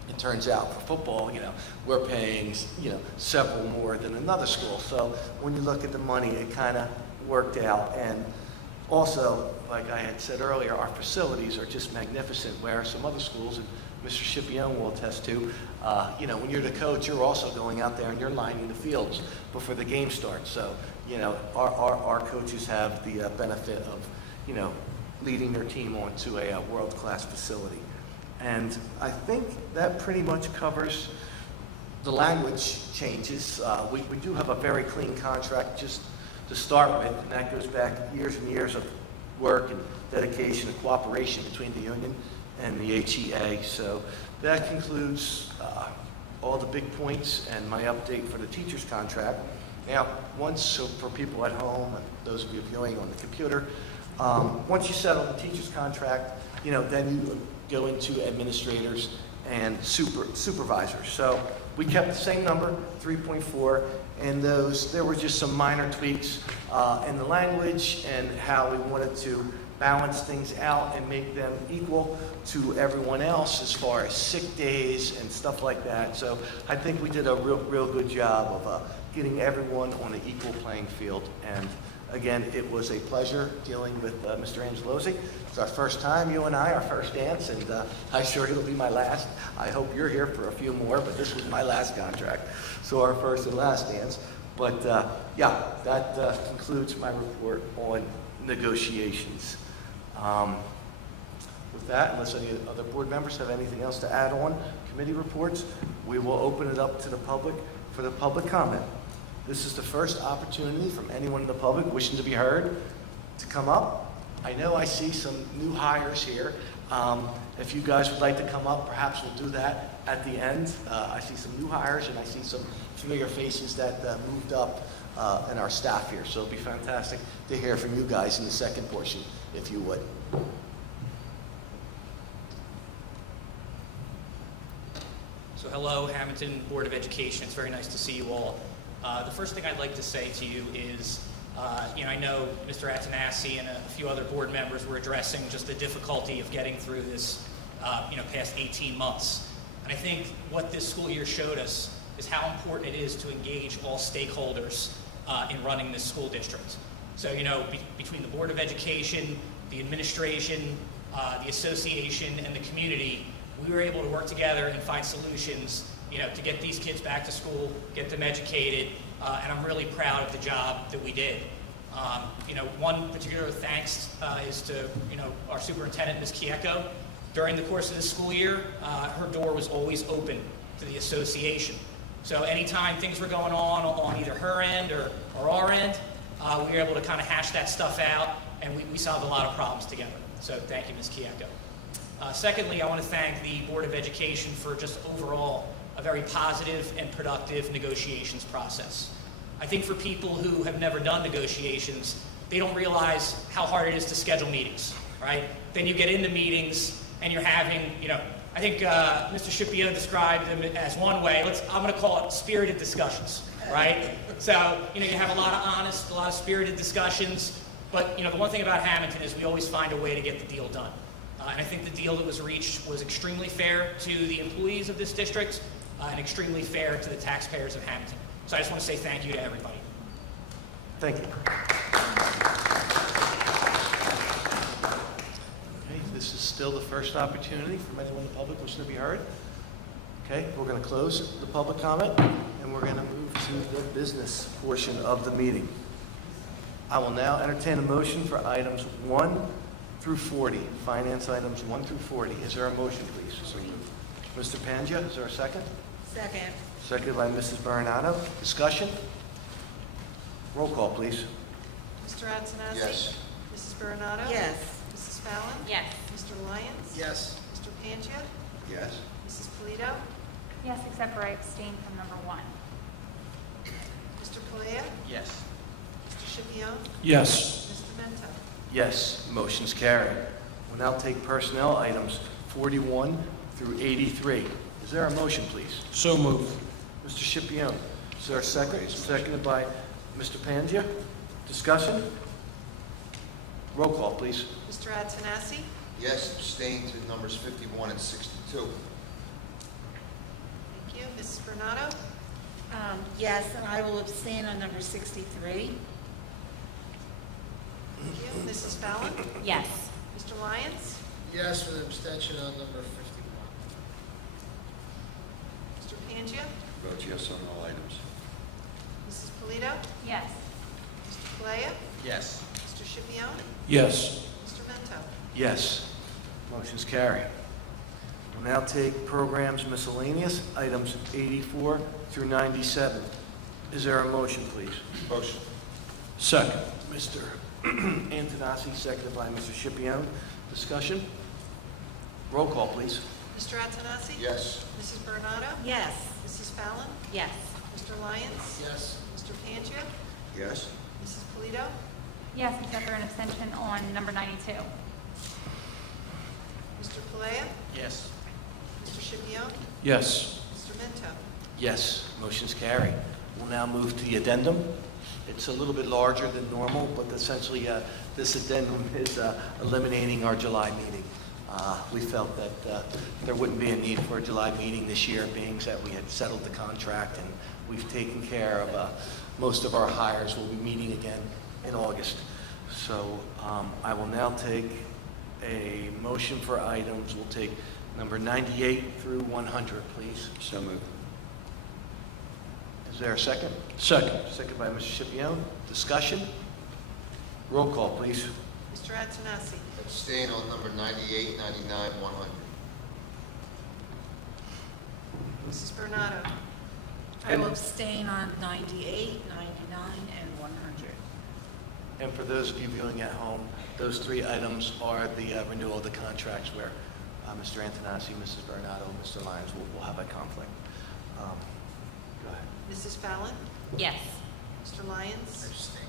it turns out for football, you know, we're paying, you know, several more than another school. So when you look at the money, it kind of worked out. And also, like I had said earlier, our facilities are just magnificent, where some other schools, and Mr. Scipione will attest to, you know, when you're the coach, you're also going out there and you're lining the fields before the game starts. So, you know, our coaches have the benefit of, you know, leading their team onto a world-class facility. And I think that pretty much covers the language changes. We do have a very clean contract just to start with, and that goes back years and years of work and dedication and cooperation between the union and the HEA. So that concludes all the big points and my update for the teacher's contract. Now, so for people at home and those of you viewing on the computer, once you settle the teacher's contract, you know, then you go into administrators and supervisors. So we kept the same number, 3.4, and there were just some minor tweaks in the language and how we wanted to balance things out and make them equal to everyone else as far as sick days and stuff like that. So I think we did a real good job of getting everyone on an equal playing field. And again, it was a pleasure dealing with Mr. Angelosi. It's our first time, you and I, our first dance, and I'm sure it'll be my last. I hope you're here for a few more, but this was my last contract, so our first and last dance. But yeah, that concludes my report on negotiations. With that, unless any other board members have anything else to add on committee reports, we will open it up to the public for the public comment. This is the first opportunity from anyone in the public wishing to be heard to come up. I know I see some new hires here. If you guys would like to come up, perhaps we'll do that at the end. I see some new hires and I see some familiar faces that moved up in our staff here. So it'll be fantastic to hear from you guys in the second portion, if you would. So hello, Hammonton Board of Education. It's very nice to see you all. The first thing I'd like to say to you is, you know, I know Mr. Atanasi and a few other board members were addressing just the difficulty of getting through this, you know, past 18 months. And I think what this school year showed us is how important it is to engage all stakeholders in running this school district. So, you know, between the Board of Education, the administration, the association, and the community, we were able to work together and find solutions, you know, to get these kids back to school, get them educated, and I'm really proud of the job that we did. You know, one particular thanks is to, you know, our superintendent, Ms. Kieko. During the course of this school year, her door was always open to the association. So anytime things were going on either her end or our end, we were able to kind of hash that stuff out, and we solved a lot of problems together. So thank you, Ms. Kieko. Secondly, I want to thank the Board of Education for just overall a very positive and productive negotiations process. I think for people who have never done negotiations, they don't realize how hard it is to schedule meetings, right? Then you get into meetings and you're having, I think Mr. Scipio described them as one way. I'm going to call it spirited discussions, right? So, you have a lot of honest, a lot of spirited discussions. But, the one thing about Hammonton is we always find a way to get the deal done. And I think the deal that was reached was extremely fair to the employees of this district and extremely fair to the taxpayers of Hammonton. So I just want to say thank you to everybody. Thank you. Okay, this is still the first opportunity for anyone in the public wishing to be heard. Okay, we're going to close the public comment, and we're going to move to the business portion of the meeting. I will now entertain a motion for items 1 through 40, finance items 1 through 40. Is there a motion, please? Mr. Pangia, is there a second? Second. Seconded by Mrs. Bernardo. Discussion? Roll call, please. Mr. Antonassi? Yes. Mrs. Bernardo? Yes. Mrs. Fallon? Yes. Mr. Lyons? Yes. Mr. Pangia? Yes. Mrs. Polito? Yes, except for I abstain from number 1. Mr. Palea? Yes. Mr. Schipione? Yes. Mr. Mento? Yes, motion's carried. We'll now take personnel items 41 through 83. Is there a motion, please? So moved. Mr. Schipione, is there a second? Seconded by Mr. Pangia. Discussion? Roll call, please. Mr. Antonassi? Yes, abstain to numbers 51 and 62. Thank you. Mrs. Bernardo? Yes, and I will abstain on number 63. Thank you. Mrs. Fallon? Yes. Mr. Lyons? Yes, with abstention on number 51. Mr. Pangia? Vote yes on all items. Mrs. Polito? Yes. Mr. Palea? Yes. Mr. Schipione? Yes. Mr. Mento? Yes, motion's carried. We'll now take programs miscellaneous, items 84 through 97. Is there a motion, please? Motion. Second. Mr. Antonassi, seconded by Mr. Schipione. Discussion? Roll call, please. Mr. Antonassi? Yes. Mrs. Bernardo? Yes. Mrs. Fallon? Yes. Mr. Lyons? Yes. Mr. Pangia? Yes. Mrs. Polito? Yes, except for an abstention on number 92. Mr. Palea? Yes. Mr. Schipione? Yes. Mr. Mento? Yes, motion's carried. We'll now move to the addendum. It's a little bit larger than normal, but essentially this addendum is eliminating our July meeting. We felt that there wouldn't be a need for a July meeting this year, being that we had settled the contract and we've taken care of most of our hires. We'll be meeting again in August. So I will now take a motion for items. We'll take number 98 through 100, please. So moved. Is there a second? Second. Second by Mr. Schipione. Discussion? Roll call, please. Mr. Antonassi? Abstain on number 98, 99, 100. Mrs. Bernardo? I will abstain on 98, 99, and 100. And for those of you viewing at home, those three items are the renewal of the contracts where Mr. Antonassi, Mrs. Bernardo, and Mr. Lyons will have a conflict. Go ahead. Mrs. Fallon? Yes. Mr. Lyons? Abstain.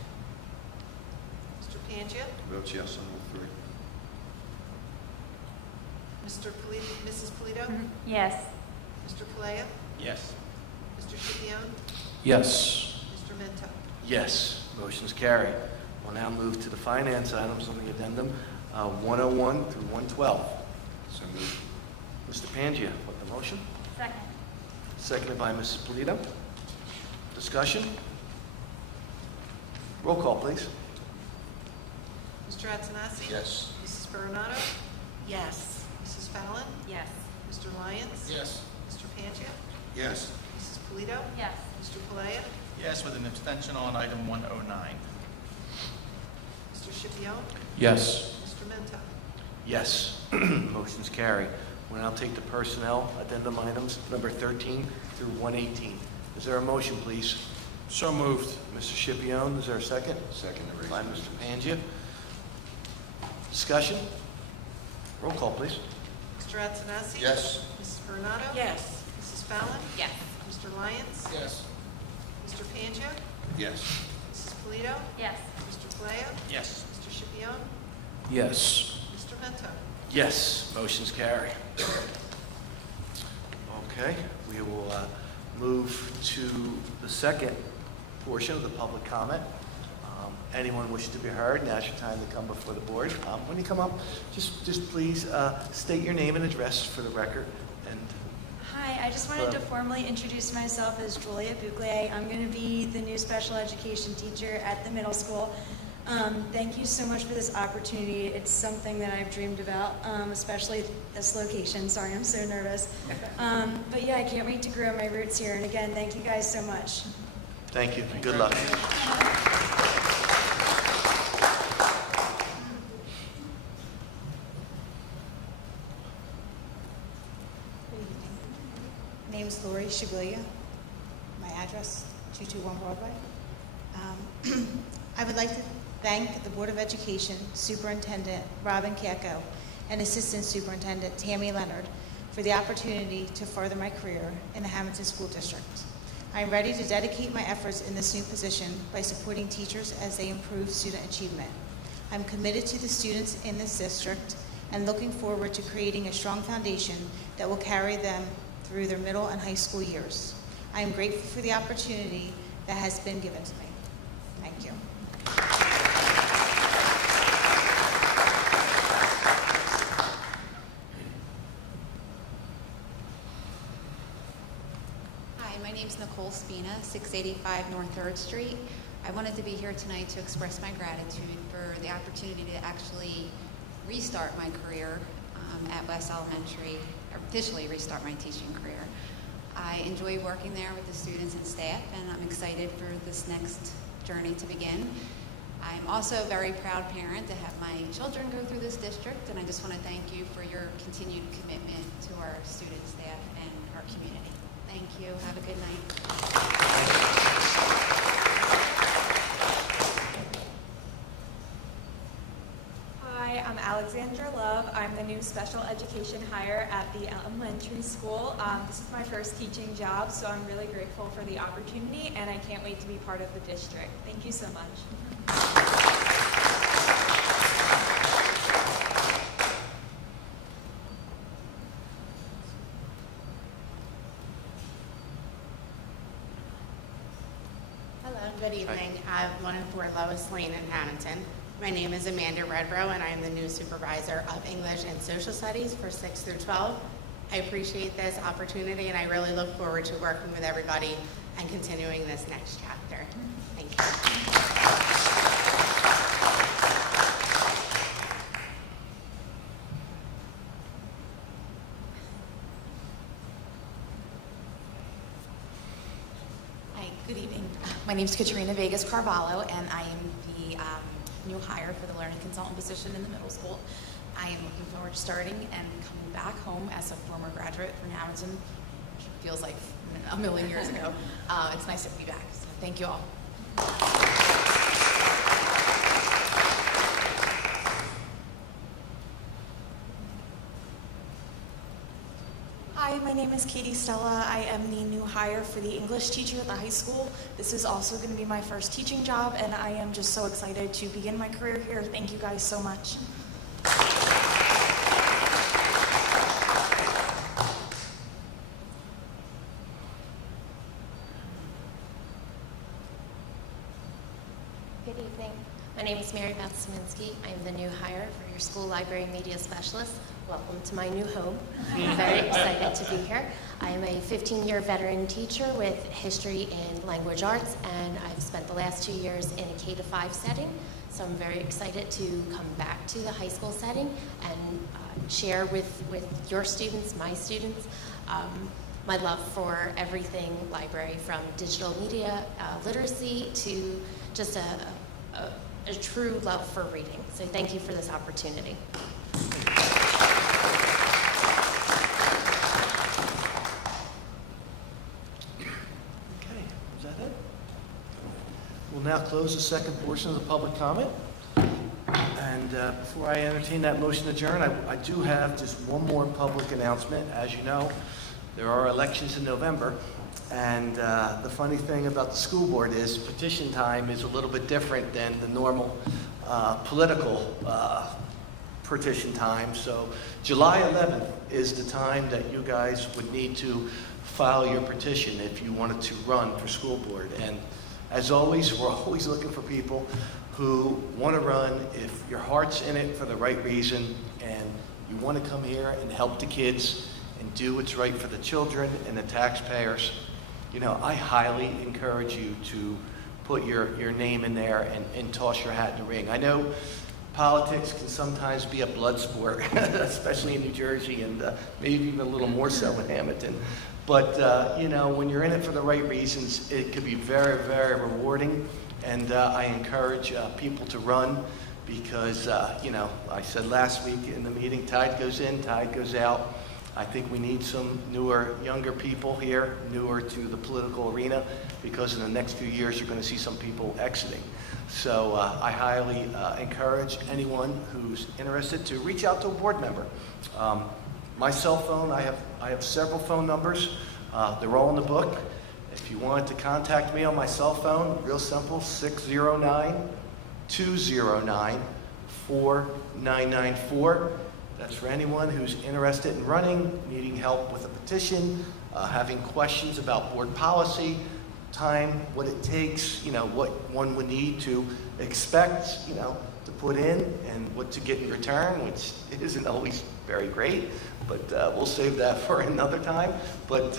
Mr. Pangia? Vote yes on all three. Mr. Polito? Mrs. Polito? Yes. Mr. Palea? Yes. Mr. Schipione? Yes. Mr. Mento? Yes, motion's carried. We'll now move to the finance items on the addendum, 101 through 112. So moved. Mr. Pangia, with the motion. Second. Seconded by Mrs. Polito. Discussion? Roll call, please. Mr. Antonassi? Yes. Mrs. Bernardo? Yes. Mrs. Fallon? Yes. Mr. Lyons? Yes. Mr. Pangia? Yes. Mrs. Polito? Yes. Mr. Palea? Yes, with an abstention on item 109. Mr. Schipione? Yes. Mr. Mento? Yes, motion's carried. We'll now take the personnel addendum items, number 13 through 118. Is there a motion, please? So moved. Mr. Scipione, is there a second? Second the By resolution. Mr. Pangia. Discussion? Roll call, please. Mr. Antonassi? Yes. Mrs. Coronado? Yes. Mrs. Fallon? Yes. Mr. Lyons? Yes. Mr. Pangia? Yes. Mrs. Polito? Yes. Mr. Paleo? Yes. Mr. Scipione? Yes. Mr. Mento? Yes, motion's carry. Okay, we will move to the second portion of the public comment. Anyone wishing to be heard, now's your time to come before the board. When you come up, just please state your name and address for the record. And Hi, I just wanted to formally introduce myself as Julia Buckley. I'm going to be the new special education teacher at the middle school. Thank you so much for this opportunity. It's something that I've dreamed about, especially this location. Sorry, I'm so nervous. But yeah, I can't wait to grow my roots here. And again, thank you guys so much. thank you, good luck. My name is Lori Shiglia. My address, 221 Broadway. I would like to thank the Board of Education, Superintendent Robin Kako, and Assistant Superintendent Tammy Leonard for the opportunity to further my career in the Hammonton School District. I am ready to dedicate my efforts in this new position by supporting teachers as they improve student achievement. I'm committed to the students in this district and looking forward to creating a strong foundation that will carry them through their middle and high school years. I am grateful for the opportunity that has been given to me. Thank you. Hi, my name's Nicole Spina, 685 North 3rd Street. I wanted to be here tonight to express my gratitude for the opportunity to actually restart my career at West Elementary, or officially restart my teaching career. I enjoy working there with the students and staff, and I'm excited for this next journey to begin. I'm also a very proud parent to have my children go through this district, and I just want to thank you for your continued commitment to our student, staff, and our community. Thank you. Have a good night. Hi, I'm Alexandra Love. I'm the new special education hire at the elementary school. This is my first teaching job, so I'm really grateful for the opportunity, and I can't wait to be part of the district. Thank you so much. Hello, good evening. I'm 104 Lois Lane in Hammonton. My name is Amanda Redrow, and I am the new supervisor of English and Social Studies for 6 through 12. I appreciate this opportunity, and I really look forward to working with everybody and continuing this next chapter. Thank you. Hi, good evening. My name is Katrina Vegas Carvalho, and I am the new hire for the learning consultant position in the middle school. I am looking forward to starting and coming back home as a former graduate from Hammonton, which feels like a million years ago. It's nice to be back, so thank you all. Hi, my name is Katie Stella. I am the new hire for the English teacher at the high school. This is also going to be my first teaching job, and I am just so excited to begin my career here. Thank you guys so much. Good evening. My name is Mary Beth Sminsky. I'm the new hire for your school library media specialist. Welcome to my new home. I'm very excited to be here. I am a 15-year veteran teacher with history in language arts, and I've spent the last 2 years in a K-5 setting. So I'm very excited to come back to the high school setting and share with your students, my students, my love for everything library, from digital media literacy to just a true love for reading. So thank you for this opportunity. Okay. We'll now close the second portion of the public comment. And before I entertain that motion to adjourn, I do have just one more public announcement. As you know, there are elections in November. And the funny thing about the school board is petition time is a little bit different than the normal political petition time. So July 11th is the time that you guys would need to file your petition if you wanted to run for school board. And as always, we're always looking for people who want to run if your heart's in it for the right reason and you want to come here and help the kids and do what's right for the children and the taxpayers. You know, I highly encourage you to put your name in there and toss your hat in the ring. I know politics can sometimes be a blood sport, especially in New Jersey and maybe even a little more so in Hammonton. But, you know, when you're in it for the right reasons, it could be very, very rewarding. And I encourage people to run because, you know, I said last week in the meeting, tide goes in, tide goes out. I think we need some newer, younger people here, newer to the political arena, because in the next few years you're going to see some people exiting. So I highly encourage anyone who's interested to reach out to a board member. My cell phone, I have several phone numbers. They're all in the book. If you wanted to contact me on my cell phone, real simple, 609-209-4994. That's for anyone who's interested in running, needing help with a petition, having questions about board policy, time, what it takes, you know, what one would need to expect, you know, to put in and what to get in return, which isn't always very great, but we'll save that for another time. But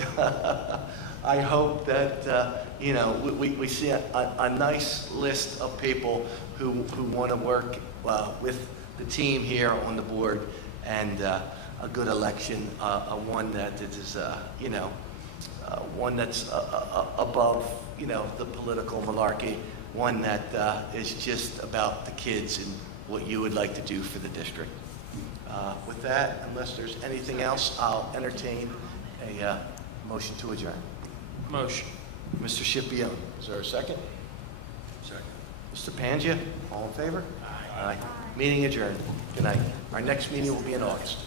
I hope that, you know, we see a nice list of people who want to work with the team here on the board, and a good election, one that is, you know, one that's above, you know, the political malarkey, one that is just about the kids and what you would like to do for the district. With that, unless there's anything else, I'll entertain a motion to adjourn. Motion. Mr. Scipione, is there a second? Second. Mr. Pangia, all in favor? Aye. Meeting adjourned. Good night. Our next meeting will be in August.